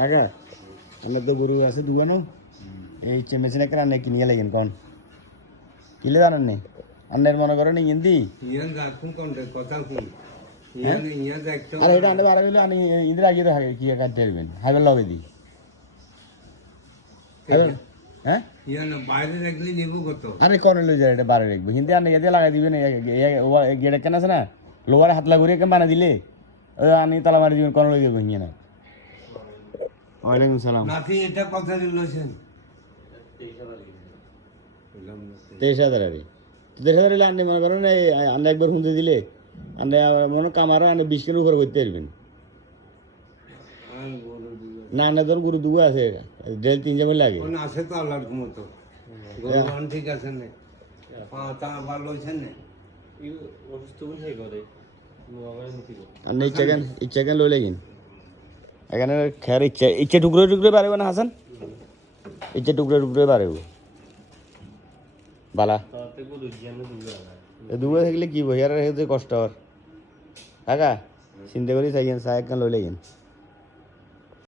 কাকা আপনার তো গরু আছে দুগানো এই মেশিনে কেন আনে কিনিয়ে লাগেন কন কিলে জানেন নি আন্নের মনে করেন ইন্দি আর এটা আনতে পারা গেলে আমি ইন্দিরা আগে তো কি কাটতে পারবেন হাইবার লগে দিই হ্যাঁ আরে কনে লই যায় এটা বারে রাখবো হিন্দি আনে এতে লাগাই দিবেন গেটে কেন আছে না লোহারে হাত লাগুরে কেন বানা দিলে আনি তালা মারি দিবেন কনে লই যাবো হিঙে না ওয়ালাইকুম সালাম নাতি এটা কথা দিলছেন 23,000 আরে 23,000 হলে আন্নে মনে করেন আন্নে একবার হুঁতে দিলে আন্নে মনে কামারও আন্নে 20 কেন উপরে করতে পারবেন না না তোর গরু দুগো আছে ডেল 3 জামে লাগে আছে তো আল্লাহর মতো গরুয়ান ঠিক আছে না তা ভালো হইছে না আন্নে ইচ্ছা কেন লই লাগিন এখানে খের ইচ্ছে টুকরো টুকরো পারবে না হাসান ইচ্ছে টুকরো টুকরো পারবে বালা দুগো থাকলে কি বই আর কষ্ট আর কাকা চিন্তা করি চাই কেন লই লাগিন